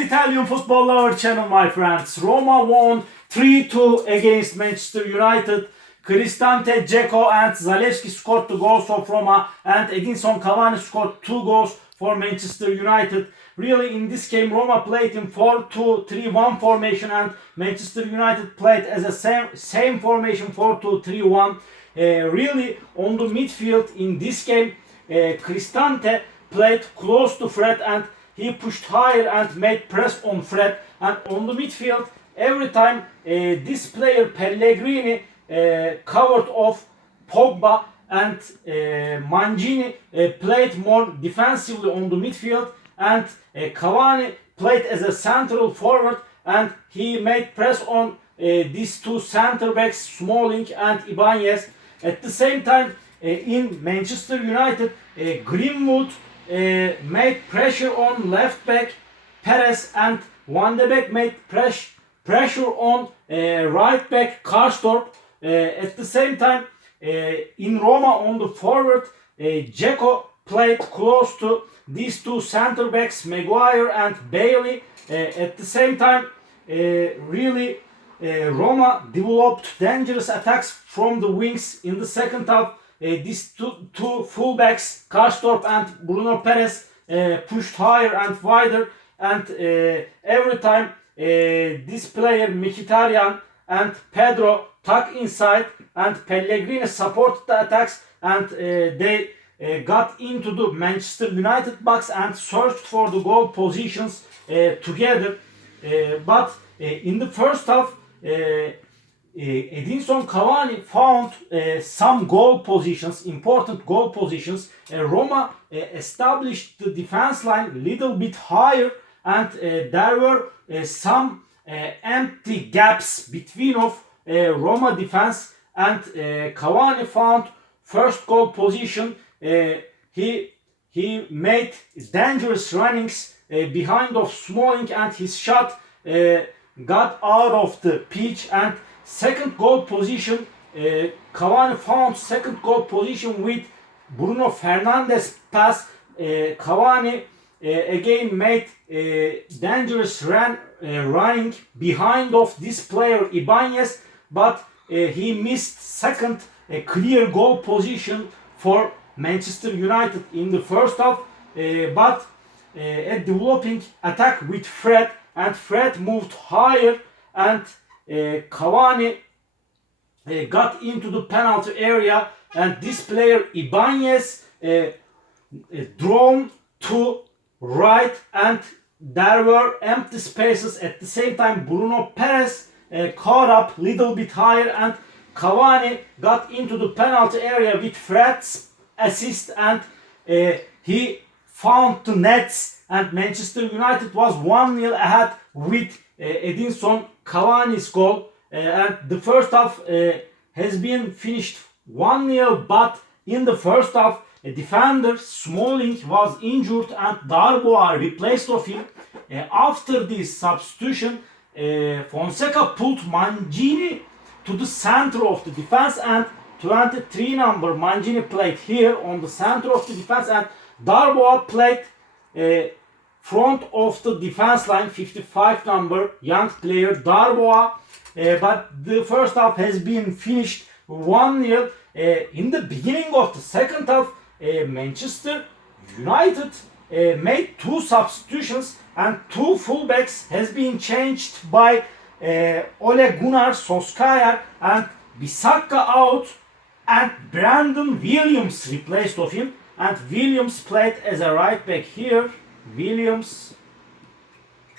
Italian Football Lover channel, my friends. Roma won 3-2 against Manchester United. Cristante, Dzeko and Zalewski scored the goals of Roma, and Edinson Cavani scored 2 goals for Manchester United. Really, in this game, Roma played in 4-2-3-1 formation, and Manchester United played as a same formation, 4-2-3-1. Really, on the midfield in this game, Cristante played close to Fred, and he pushed higher and made press on Fred. And on the midfield, every time this player Pellegrini covered off Pogba, and Mancini played more defensively on the midfield, and Cavani played as a central forward, and he made press on these two center backs, Smalling and Ibanez. At the same time, in Manchester United, Greenwood made pressure on left back Perez, and Van de Beek made pressure on right back Karsdorp. At the same time, in Roma on the forward, Dzeko played close to these two center backs, Maguire and Bailey. At the same time, Roma developed dangerous attacks from the wings in the second half. These two fullbacks, Karsdorp and Bruno Perez, pushed higher and wider, and every time this player Mkhitaryan and Pedro tuck inside, and Pellegrini supported the attacks, and they got into the Manchester United box and searched for the goal positions together. But in the first half, Edinson Cavani found some goal positions, important goal positions. Roma established the defense line a little bit higher, and there were some empty gaps between of Roma defense, and Cavani found first goal position. He made dangerous runnings behind of Smalling, and his shot got out of the pitch. And second goal position, Cavani found second goal position with Bruno Fernandes pass. Cavani again made dangerous running behind of this player Ibanez, but he missed second clear goal position for Manchester United in the first half. But a developing attack with Fred, and Fred moved higher, and Cavani got into the penalty area, and this player Ibanez drawn to right, and there were empty spaces. At the same time, Bruno Perez caught up little bit higher, and Cavani got into the penalty area with Fred's assist, and he found the nets, and Manchester United was 1-0 ahead with Edinson Cavani's goal. And the first half has been finished 1-0, but in the first half, a defender Smalling was injured, and Darboa replaced of him. After this substitution, Fonseca put Mancini to the center of the defense, and 23 number Mancini played here on the center of the defense, and Darboa played front of the defense line, 55 number young player Darboa. But the first half has been finished 1-0. In the beginning of the second half, Manchester United made 2 substitutions, and 2 fullbacks has been changed by Ole Gunnar Solskjaer, and Bissaka out, and Brandon Williams replaced of him, and Williams played as a right back here, Williams,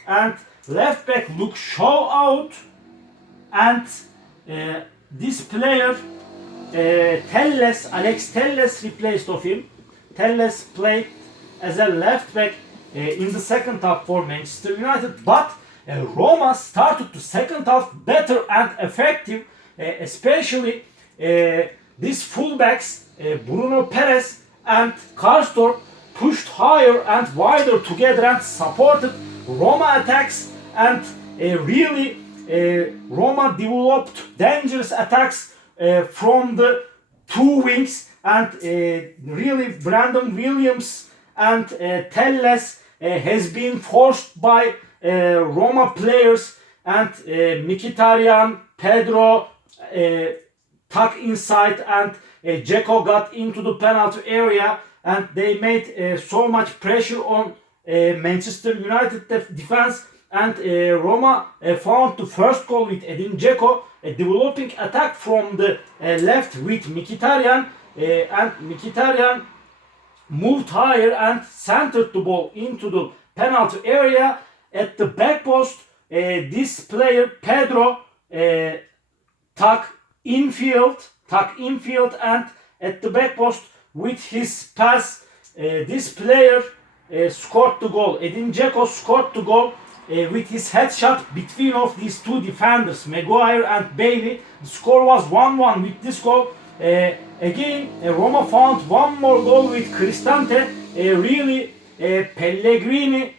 and left back Luke Shaw out, and this player Alex Telles replaced of him. Telles played as a left back in the second half for Manchester United, but Roma started the second half better and effective, especially these fullbacks Bruno Perez and Karsdorp pushed higher and wider together and supported Roma attacks, and Roma developed dangerous attacks from the 2 wings, and Brandon Williams and Telles has been forced by Roma players and Mkhitaryan, Pedro tuck inside, and Dzeko got into the penalty area, and they made so much pressure on Manchester United defense, and Roma found the first goal with Edin Dzeko, a developing attack from the left with Mkhitaryan, and Mkhitaryan moved higher and centered the ball into the penalty area at the back post. This player Pedro tuck infield, and at the back post with his pass, this player scored the goal. Edin Dzeko scored the goal with his headshot between of these two defenders, Maguire and Bailey. The score was 1-1 with this goal. Again, Roma found one more goal with Cristante. Really, Pellegrini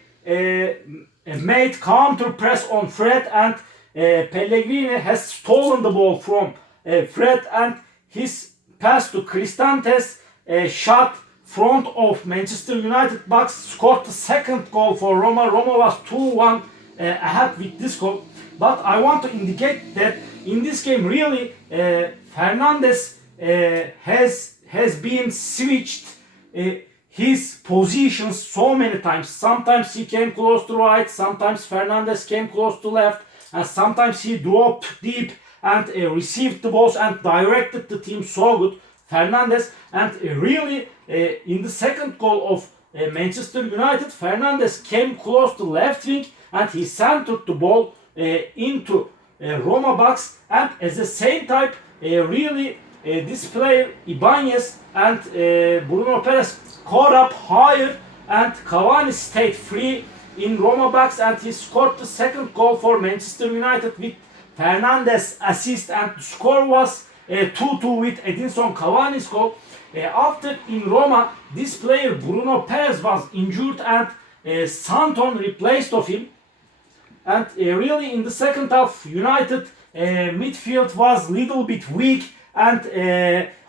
made counter press on Fred, and Pellegrini has stolen the ball from Fred, and his pass to Cristante's shot front of Manchester United box scored the second goal for Roma. Roma was 2-1 ahead with this goal. But I want to indicate that in this game, really, Fernandes has been switched his positions so many times. Sometimes he came close to right, sometimes Fernandes came close to left, and sometimes he dropped deep and received the balls and directed the team so good, Fernandes. And really, in the second goal of Manchester United, Fernandes came close to left wing and he centered the ball into Roma box, and at the same time, really, this player Ibanez and Bruno Perez caught up higher, and Cavani stayed free in Roma box, and he scored the second goal for Manchester United with Fernandes assist, and the score was 2-2 with Edinson Cavani's goal. After in Roma, this player Bruno Perez was injured, and Santon replaced of him. And really in the second half, United midfield was little bit weak, and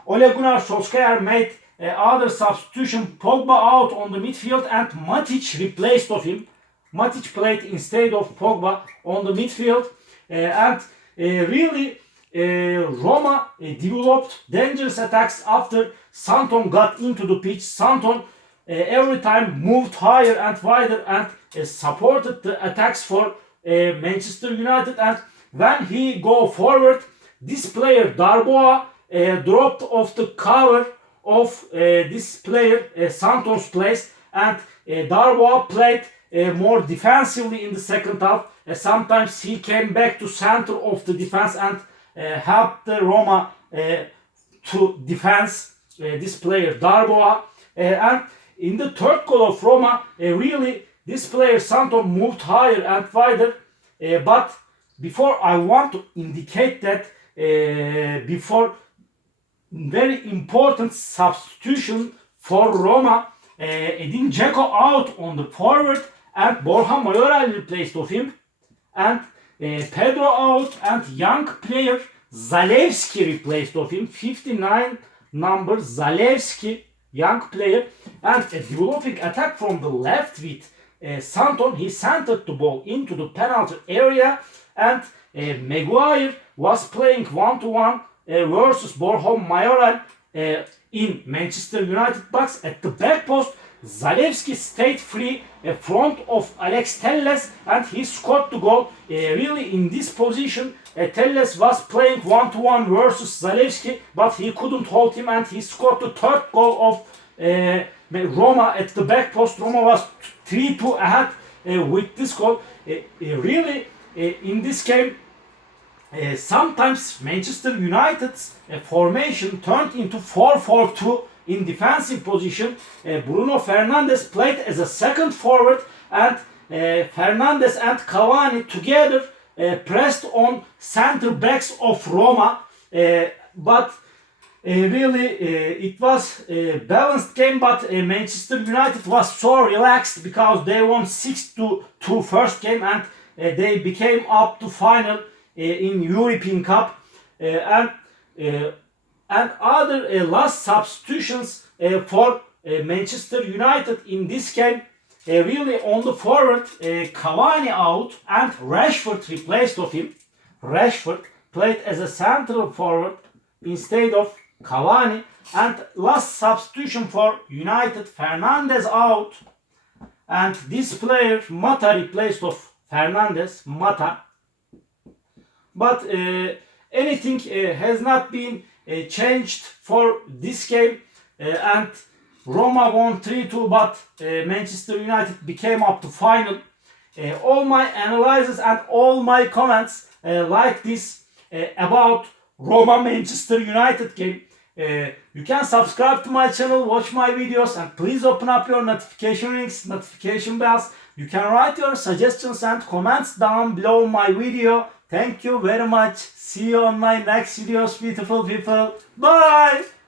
Ole Gunnar Solskjaer made other substitution, Pogba out on the midfield and Matic replaced of him. Matic played instead of Pogba on the midfield, and really Roma developed dangerous attacks after Santon got into the pitch. Santon every time moved higher and wider and supported the attacks for Manchester United, and when he go forward, this player Darboa dropped off the cover of this player Santon's place, and Darboa played more defensively in the second half. Sometimes he came back to center of the defense and helped the Roma to defense this player Darboa. And in the third goal of Roma, really this player Santon moved higher and wider. But before, I want to indicate that before very important substitution for Roma, Edin Dzeko out on the forward and Borja Mayoral replaced of him, and Pedro out and young player Zalewski replaced of him, 59 number Zalewski, young player, and a developing attack from the left with Santon. He centered the ball into the penalty area, and Maguire was playing 1-1 versus Borja Mayoral in Manchester United box at the back post. Zalewski stayed free front of Alex Telles, and he scored the goal. Really in this position, Telles was playing 1-1 versus Zalewski, but he couldn't hold him, and he scored the third goal of Roma at the back post. Roma was 3-2 ahead with this goal. Really, in this game, sometimes Manchester United's formation turned into 4-4-2 in defensive position. Bruno Fernandes played as a second forward, and Fernandes and Cavani together pressed on center backs of Roma. But really, it was a balanced game, but Manchester United was so relaxed because they won 6-2 first game, and they became up to final in European Cup. And other last substitutions for Manchester United in this game, really on the forward, Cavani out and Rashford replaced of him. Rashford played as a central forward instead of Cavani, and last substitution for United, Fernandes out, and this player Mata replaced of Fernandes, Mata. But anything has not been changed for this game, and Roma won 3-2, but Manchester United became up to final. All my analysis and all my comments like this about Roma Manchester United game. You can subscribe to my channel, watch my videos, and please open up your notification rings, notification bells. You can write your suggestions and comments down below my video. Thank you very much. See you on my next videos, beautiful people. Bye!